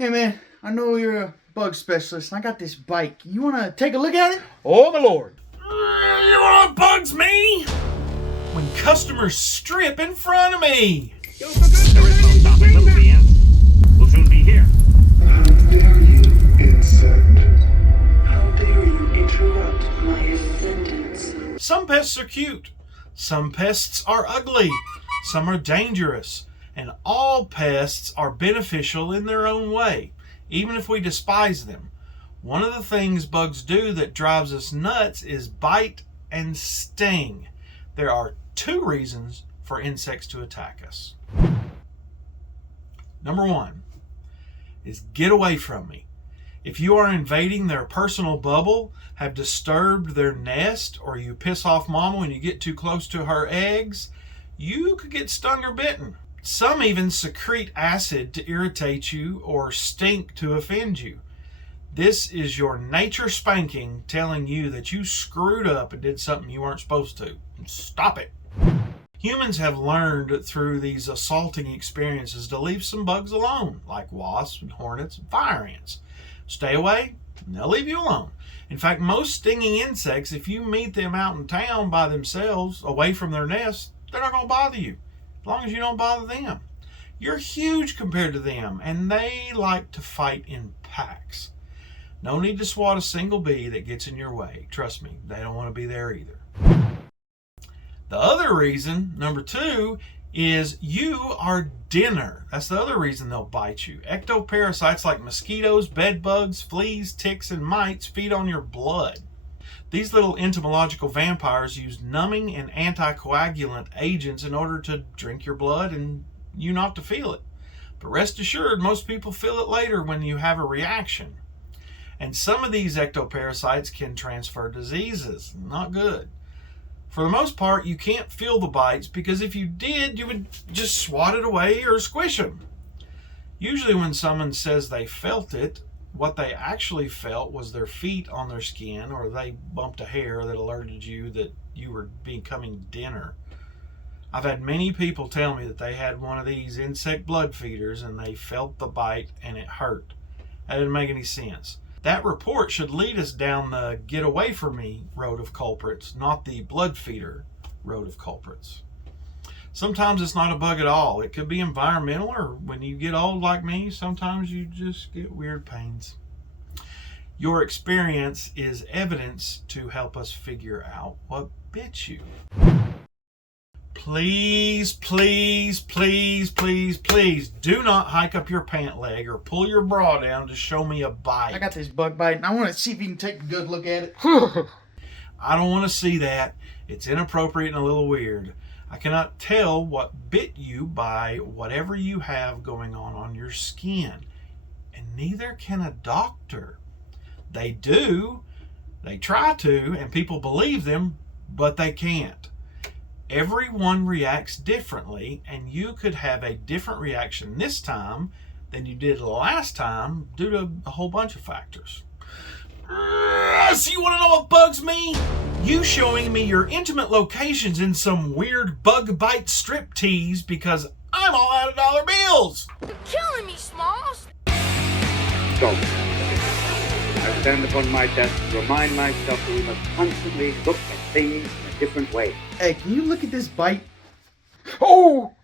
Hey man, I know you're a bug specialist and I got this bite. You wanna take a look at it? Oh my lord. You wanna bugs me? When customers strip in front of me. There is no stopping Little BS. We'll soon be here. How dare you, insect? How dare you interrupt my ascendance? Some pests are cute. Some pests are ugly. Some are dangerous. And all pests are beneficial in their own way, even if we despise them. One of the things bugs do that drives us nuts is bite and sting. There are two reasons for insects to attack us. Number one is get away from me. If you are invading their personal bubble, have disturbed their nest, or you piss off mama when you get too close to her eggs, you could get stung or bitten. Some even secrete acid to irritate you or stink to offend you. This is your nature spanking telling you that you screwed up and did something you weren't supposed to. Stop it. Humans have learned through these assaulting experiences to leave some bugs alone, like wasps and hornets and fire ants. Stay away, and they'll leave you alone. In fact, most stinging insects, if you meet them out in town by themselves, away from their nest, they're not going to bother you, as long as you don't bother them. You're huge compared to them, and they like to fight in packs. No need to swat a single bee that gets in your way. Trust me, they don't want to be there either. The other reason, number two, is you are dinner. That's the other reason they'll bite you. Ectoparasites like mosquitoes, bed bugs, fleas, ticks, and mites feed on your blood. These little entomological vampires use numbing and anticoagulant agents in order to drink your blood and you not to feel it. But rest assured, most people feel it later when you have a reaction. And some of these ectoparasites can transfer diseases. Not good. For the most part, you can't feel the bites because if you did, you would just swat it away or squish them. Usually when someone says they felt it, what they actually felt was their feet on their skin, or they bumped a hair that alerted you that you were becoming dinner. I've had many people tell me that they had one of these insect blood feeders and they felt the bite and it hurt. That didn't make any sense. That report should lead us down the get away from me road of culprits, not the blood feeder road of culprits. Sometimes it's not a bug at all. It could be environmental, or when you get old like me, sometimes you just get weird pains. Your experience is evidence to help us figure out what bit you. Please, please, please, please, please do not hike up your pant leg or pull your bra down to show me a bite. I got this bug bite and I want to see if you can take a good look at it. I don't want to see that. It's inappropriate and a little weird. I cannot tell what bit you by whatever you have going on your skin. And neither can a doctor. They do, they try to, and people believe them, but they can't. Everyone reacts differently, and you could have a different reaction this time than you did last time due to a whole bunch of factors. So you want to know what bugs me? You showing me your intimate locations in some weird bug bite strip tease because I'm all out of dollar bills. You're killing me, Smalls. So, I stand upon my desk to remind myself that we must constantly look at things in a different way. Hey, can you look at this bite? Oh!